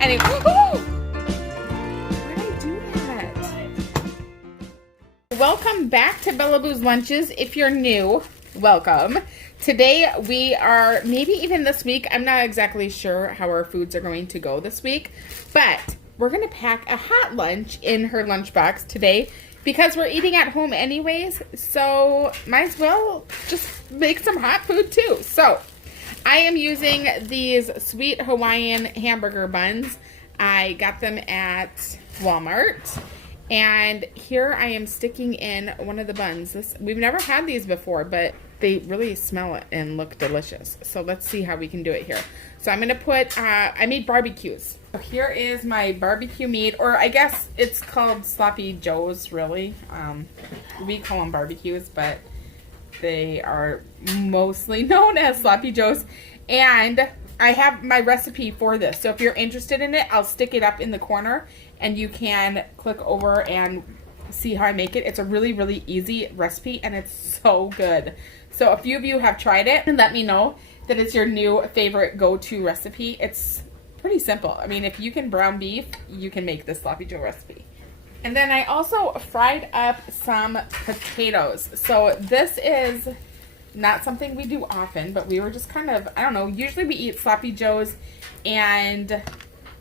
Anyway, why did I do that? Welcome back to Bella Boo's Lunches. If you're new, welcome. Today we are, maybe even this week, I'm not exactly sure how our foods are going to go this week, but we're going to pack a hot lunch in her lunchbox today because we're eating at home anyways, so might as well just make some hot food too. So I am using these sweet Hawaiian hamburger buns. I got them at Walmart. And here I am sticking in one of the buns. We've never had these before, but they really smell and look delicious. So let's see how we can do it here. So I'm going to put, I made barbecues. So here is my barbecue meat, or I guess it's called Sloppy Joes, really. We call them barbecues, but they are mostly known as Sloppy Joes. And I have my recipe for this. So if you're interested in it, I'll stick it up in the corner and you can click over and see how I make it. It's a really, really easy recipe and it's so good. So a few of you have tried it and let me know that it's your new favorite go-to recipe. It's pretty simple. I mean, if you can brown beef, you can make this Sloppy Joe recipe. And then I also fried up some potatoes. So this is not something we do often, but we were just kind of, I don't know, usually we eat Sloppy Joes and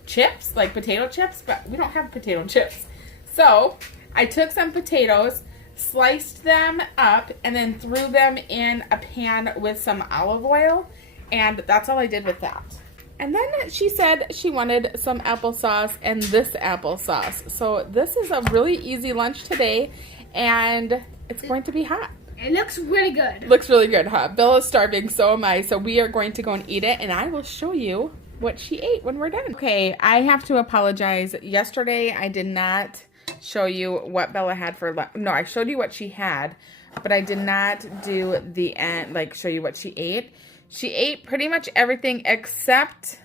chips, like potato chips, but we don't have potato chips. So I took some potatoes, sliced them up, and then threw them in a pan with some olive oil, and that's all I did with that. And then she said she wanted some applesauce and this applesauce. So this is a really easy lunch today, and it's going to be hot. It looks really good. Looks really good, huh? Bella's starving, so am I. So we are going to go and eat it, and I will show you what she ate when we're done. Okay, I have to apologize. Yesterday, I did not show you what Bella had for lunch. No, I showed you what she had, but I did not do the end, like show you what she ate. She ate pretty much everything except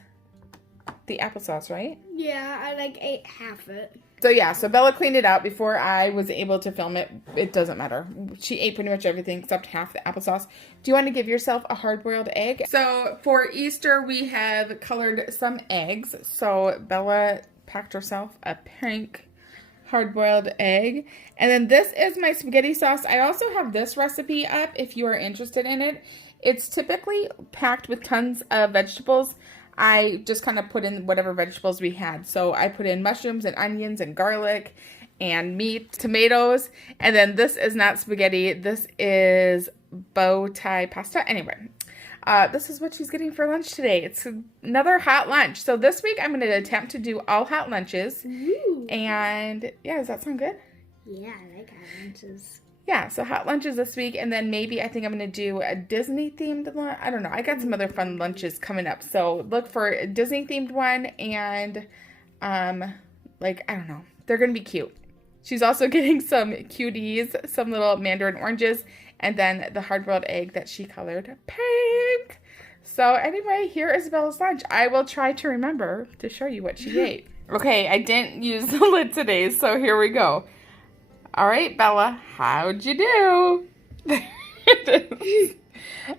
the applesauce, right? Yeah, I ate half it. So yeah, so Bella cleaned it out before I was able to film it. It doesn't matter. She ate pretty much everything except half the applesauce. Do you want to give yourself a hard-boiled egg? So for Easter, we have colored some eggs. So Bella packed herself a pink hard-boiled egg. And then this is my spaghetti sauce. I also have this recipe up if you are interested in it. It's typically packed with tons of vegetables. I just kind of put in whatever vegetables we had. So I put in mushrooms and onions and garlic and meat, tomatoes, and then this is not spaghetti. This is bow tie pasta. Anyway, this is what she's getting for lunch today. It's another hot lunch. So this week I'm going to attempt to do all hot lunches. Ooh. And yeah, does that sound good? Yeah, I like hot lunches. Yeah, so hot lunches this week, and then maybe I think I'm going to do a Disney-themed lunch. I don't know. I got some other fun lunches coming up, so look for a Disney-themed one, and, like, I don't know. They're going to be cute. She's also getting some cuties, some little mandarin oranges, and then the hard-boiled egg that she colored pink. So anyway, here is Bella's lunch. I will try to remember to show you what she ate. Okay, I didn't use the lid today, so here we go. All right, Bella, how'd you do?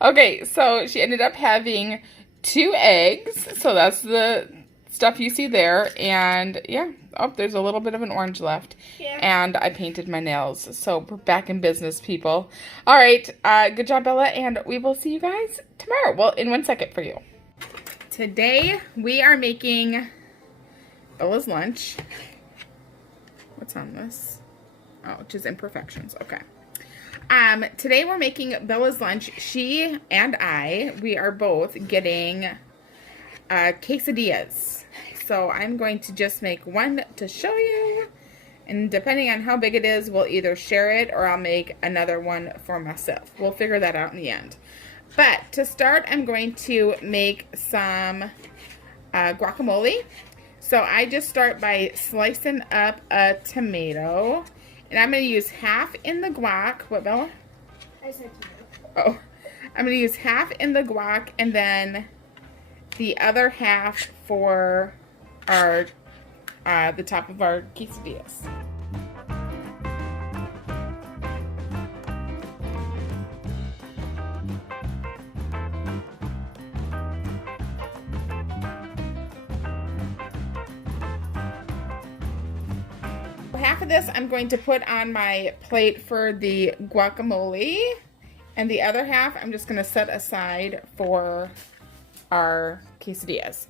Okay, so she ended up having 2 eggs. So that's the stuff you see there. And yeah, oh, there's a little bit of an orange left. Yeah. And I painted my nails. So we're back in business, people. All right, good job, Bella. And we will see you guys tomorrow. Well, in 1 second for you. Today, we are making Bella's lunch. What's on this? Oh, just imperfections. Okay. Today we're making Bella's lunch. She and we are both getting quesadillas. So I'm going to just make one to show you. And depending on how big it is, we'll either share it or I'll make another one for myself. We'll figure that out in the end. But to start, I'm going to make some guacamole. So I just start by slicing up a tomato. And I'm going to use half in the guac. What, Bella? I said tomato. Oh. I'm going to use half in the guac and then the other half for our the top of our quesadillas. Half of this I'm going to put on my plate for the guacamole, and the other half I'm just going to set aside for our quesadillas.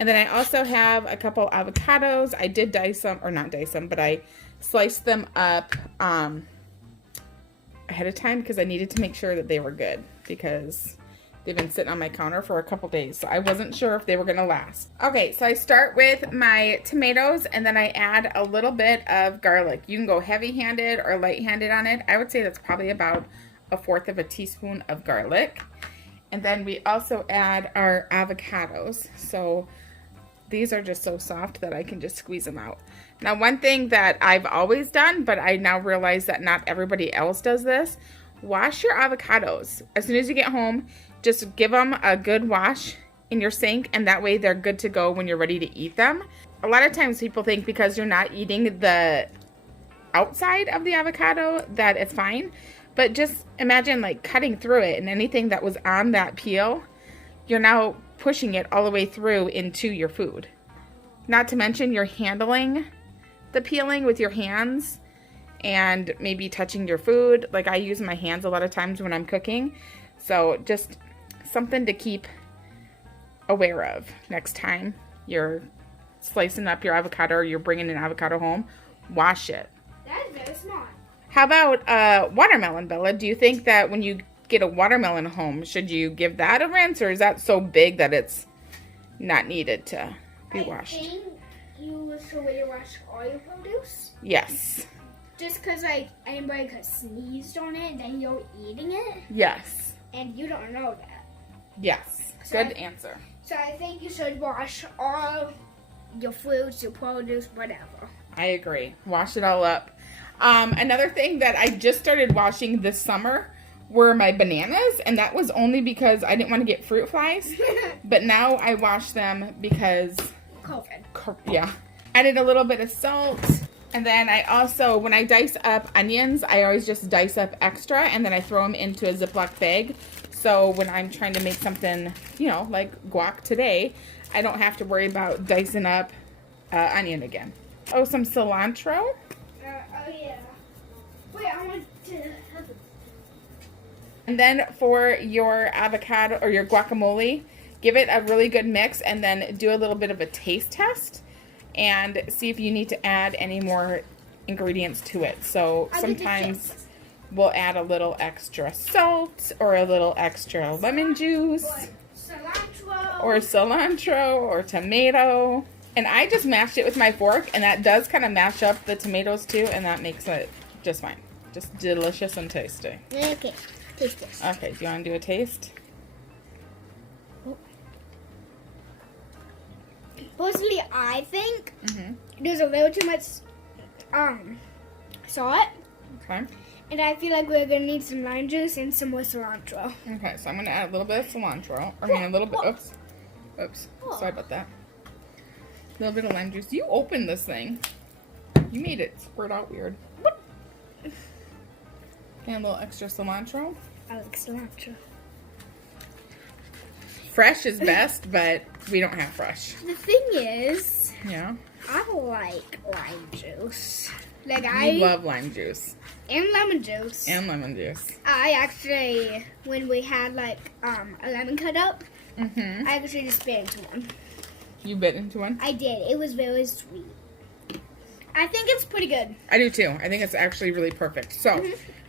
And then I also have a couple avocados. I did dice them, or not dice them, but I sliced them up ahead of time because I needed to make sure that they were good, because they've been sitting on my counter for a couple days, so I wasn't sure if they were gonna last. Okay, so I start with my tomatoes, and then I add a little bit of garlic. You can go heavy-handed or light-handed on it. I would say that's probably about 1/4 of a teaspoon of garlic. And then we also add our avocados. So these are just so soft that I can just squeeze them out. Now, one thing that I've always done, but I now realize that not everybody else does this, wash your avocados. As soon as you get home, just give them a good wash in your sink, and that way they're good to go when you're ready to eat them. A lot of times people think because you're not eating the outside of the avocado that it's fine, but just imagine like cutting through it, and anything that was on that peel, you're now pushing it all the way through into your food. Not to mention you're handling the peeling with your hands and maybe touching your food. Like I use my hands a lot of times when I'm cooking. So just something to keep aware of next time you're slicing up your avocado or you're bringing an avocado home. Wash it. That is very smart. How about watermelon, Bella? Do you think that when you get a watermelon home, should you give that a rinse, or is that so big that it's not needed to be washed? I think you should really wash all your produce. Yes. Just because like anybody could sneeze on it, then you're eating it, Yes. and you don't know that. Yes. So Good answer. So I think you should wash all your fruits, your produce, whatever. I agree. Wash it all up. Another thing that I just started washing this summer were my bananas, and that was only because I didn't want to get fruit flies. But now I wash them because COVID. Yeah. Added a little bit of salt. And then I also, when I dice up onions, I always just dice up extra, and then I throw them into a Ziploc bag. So when I'm trying to make something, you know, like guac today, I don't have to worry about dicing up onion again. Oh, some cilantro. Oh yeah. Wait, I want to have it. And then for your avocado or your guacamole, give it a really good mix, and then do a little bit of a taste test and see if you need to add any more ingredients to it. So sometimes we'll add a little extra salt or a little extra lemon juice or cilantro or tomato. And I just mashed it with my fork, and that does kind of mash up the tomatoes too, and that makes it just fine. Just delicious and tasty. Okay, taste this. Okay, do you want to do a taste? Personally, I think there's a little too much salt, Okay. and I feel like we're gonna need some lime juice and some more cilantro. Okay, so I'm going to add a little bit of cilantro. I mean, a little bit. Oops. Sorry about that. A little bit of lime juice. You opened this thing. You made it squirt out weird. And a little extra cilantro. I like cilantro. Fresh is best, but we don't have fresh. The thing is, Yeah. I like lime juice. Like I love lime juice. And lemon juice. And lemon juice. I actually, when we had like a lemon cut up, Mm-hmm. I actually just bit into one. You bit into one? I did. It was very sweet. I think it's pretty good. I do too. I think it's actually really perfect. So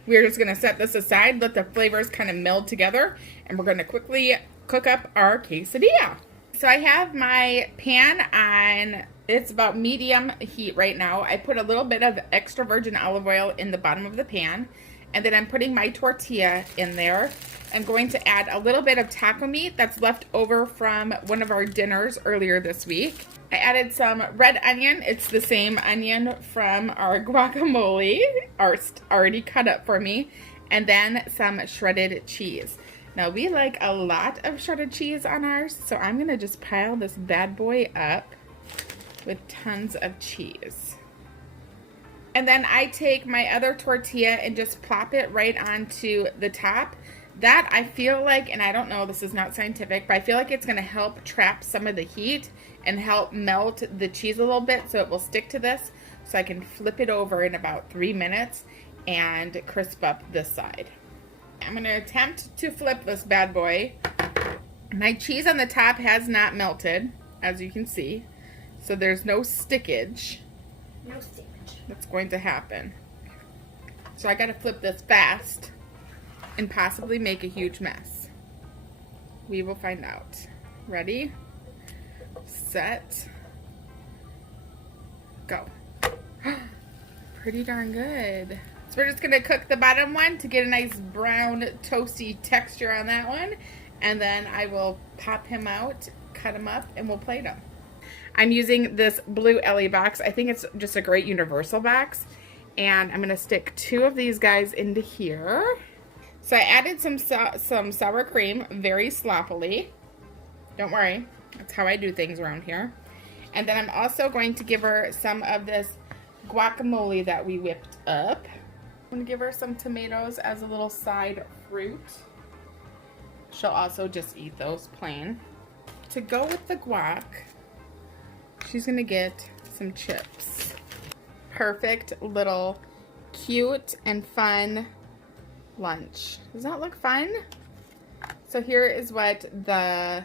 we're just going to set this aside, let the flavors kind of meld together, and we're going to quickly cook up our quesadilla. So I have my pan on, it's about medium heat right now. I put a little bit of extra virgin olive oil in the bottom of the pan, and then I'm putting my tortilla in there. I'm going to add a little bit of taco meat that's left over from one of our dinners earlier this week. I added some red onion. It's the same onion from our guacamole, already cut up for me, and then some shredded cheese. Now, we like a lot of shredded cheese on ours, so I'm going to just pile this bad boy up with tons of cheese. And then I take my other tortilla and just plop it right onto the top. That I feel like, and I don't know, this is not scientific, but I feel like it's going to help trap some of the heat and help melt the cheese a little bit so it will stick to this. so I can flip it over in about 3 minutes and crisp up this side. I'm going to attempt to flip this bad boy. My cheese on the top has not melted, as you can see, so there's no stickage. No stickage. That's going to happen. So I got to flip this fast and possibly make a huge mess. We will find out. Ready, set, go. Pretty darn good. So we're just gonna cook the bottom one to get a nice brown toasty texture on that one, and then I will pop him out, cut him up, and we'll plate him. I'm using this blue Ellie box. I think it's just a great universal box, and I'm gonna stick 2 of these guys into here. So I added some sour cream very sloppily. Don't worry, that's how I do things around here. And then I'm also going to give her some of this guacamole that we whipped up. I'm gonna give her some tomatoes as a little side fruit. She'll also just eat those plain. To go with the guac, she's gonna get some chips. Perfect little cute and fun lunch. Does that look fun? So here is what the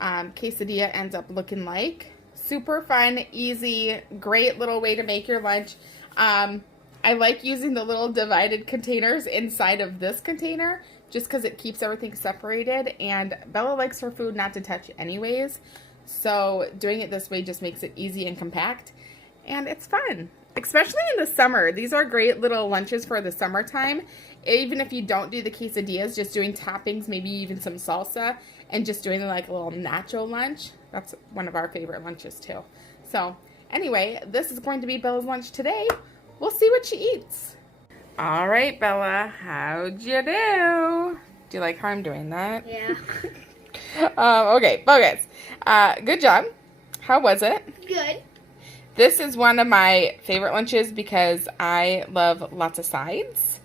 quesadilla ends up looking like. Super fun, easy, great little way to make your lunch. I like using the little divided containers inside of this container just because it keeps everything separated, and Bella likes her food not to touch anyways, so doing it this way just makes it easy and compact, and it's fun. Especially in the summer. These are great little lunches for the summertime. Even if you don't do the quesadillas, just doing toppings, maybe even some salsa, and just doing like a little nacho lunch. That's one of our favorite lunches too. So anyway, this is going to be Bella's lunch today. We'll see what she eats. All right, Bella, how'd you do? Do you like how I'm doing that? Yeah. Okay, focus. Good job. How was it? Good. This is one of my favorite lunches because I love lots of sides.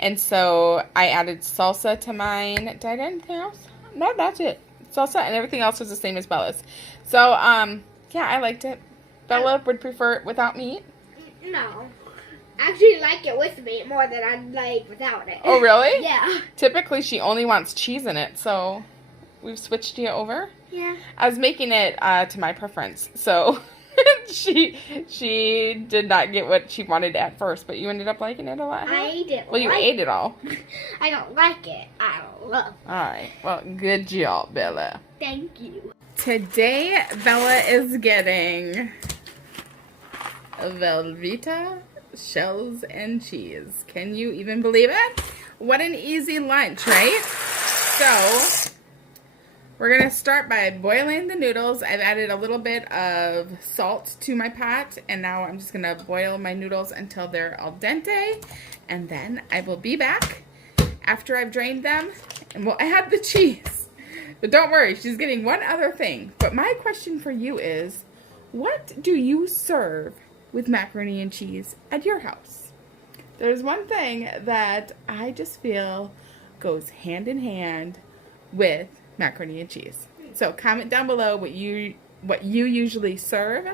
And so I added salsa to mine. Did I add anything else? No, that's it. Salsa, and everything else was the same as Bella's. So, yeah, I liked it. Bella would prefer it without meat. No. I actually like it with meat more than I like without it. Oh, really? Yeah. Typically, she only wants cheese in it, so we've switched you over. Yeah. I was making it to my preference, so she did not get what she wanted at first, but you ended up liking it a lot, huh? I didn't. Well, you ate it all. I don't like it. I love it. All right. Well, good job, Bella. Thank you. Today, Bella is getting Velveeta shells and cheese. Can you even believe it? What an easy lunch, right? So, we're going to start by boiling the noodles. I've added a little bit of salt to my pot, and now I'm just going to boil my noodles until they're al dente, and then I will be back after I've drained them, and we'll add the cheese. But don't worry, she's getting one other thing. But my question for you is, what do you serve with macaroni and cheese at your house? There's one thing that I just feel goes hand in hand with macaroni and cheese. So comment down below what you usually serve,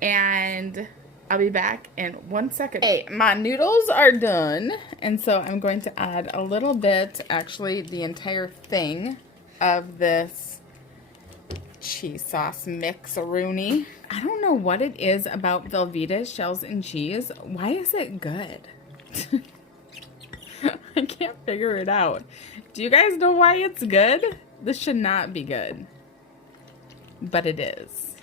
and I'll be back in 1 second. Hey, my noodles are done, and so I'm going to add a little bit, actually the entire thing of this cheese sauce mix-a-rooney. I don't know what it is about Velveeta shells and cheese. Why is it good? I can't figure it out. Do you guys know why it's good? This should not be good, but it is.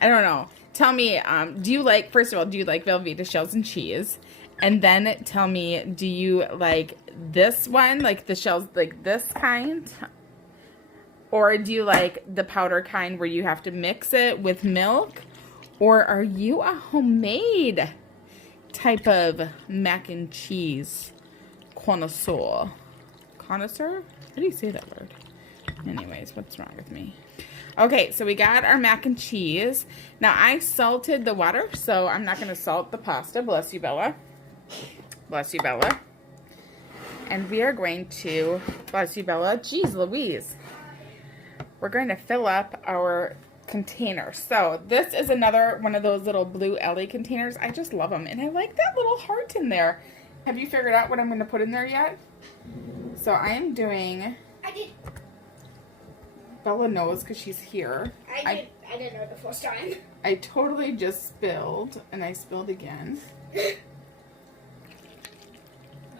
I don't know. Tell me, do you like, first of all, do you like Velveeta shells and cheese? And then tell me, do you like this one, like the shells, like this kind? Or do you like the powder kind where you have to mix it with milk? Or are you a homemade type of mac and cheese connoisseur? Connoisseur? How do you say that word? Anyways, what's wrong with me? Okay, so we got our mac and cheese. Now, I salted the water, so I'm not going to salt the pasta. Bless you, Bella. Bless you, Bella. And we are going to, bless you, Bella. Jeez Louise. We're going to fill up our container. So this is another one of those little blue LA containers. I just love them. And I like that little heart in there. Have you figured out what I'm going to put in there yet? So I am doing... I did. Bella knows because she's here. I didn't know the first time. I totally just spilled, and I spilled again.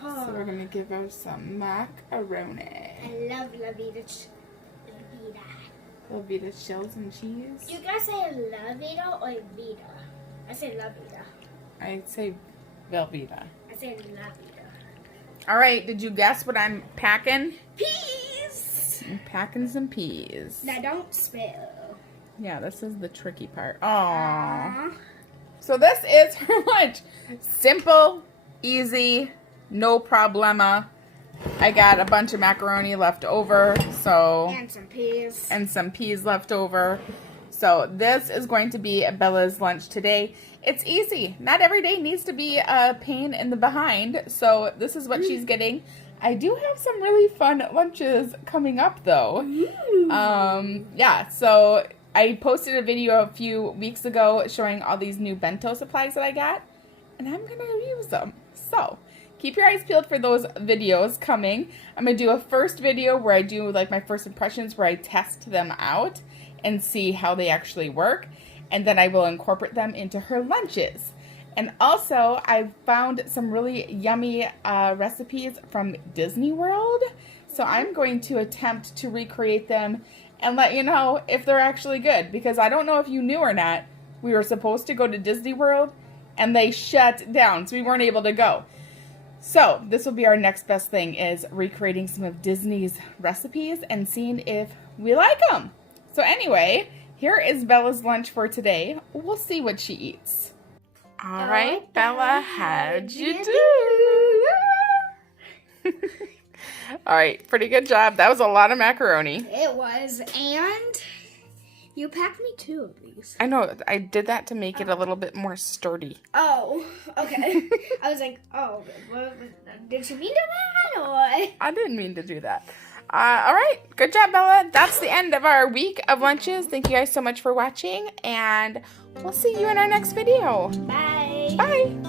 So we're going to give her some macaroni. I love Velveeta. Velveeta shells and cheese. Do you guys say Velveeta or Vita? I say Velveeta. I say Velveeta. I say Velveeta. All right, did you guess what I'm packing? Peas! I'm packing some peas. Now don't spill. Yeah, this is the tricky part. Aww. So this is her lunch. Simple, easy, no problema. I got a bunch of macaroni left over, so... And some peas. And some peas left over. So this is going to be Bella's lunch today. It's easy. Not every day needs to be a pain in the behind. So this is what she's getting. I do have some really fun lunches coming up, though. Yeah, so I posted a video a few weeks ago showing all these new bento supplies that I got. And I'm going to use them. So... keep your eyes peeled for those videos coming. I'm going to do a first video where I do like my first impressions where I test them out and see how they actually work. And then I will incorporate them into her lunches. And also, I found some really yummy recipes from Disney World. So I'm going to attempt to recreate them and let you know if they're actually good. Because I don't know if you knew or not, we were supposed to go to Disney World and they shut down. So we weren't able to go. So this will be our next best thing, is recreating some of Disney's recipes and seeing if we like them. So anyway, here is Bella's lunch for today. We'll see what she eats. All right, Bella, how'd you do? All right, pretty good job. That was a lot of macaroni. It was, and you packed me 2 of these. I know, I did that to make it a little bit more sturdy. Oh, okay. I was like, oh, did she mean to that, or? I didn't mean to do that. All right, good job, Bella. That's the end of our week of lunches. Thank you guys so much for watching, and we'll see you in our next video. Bye. Bye.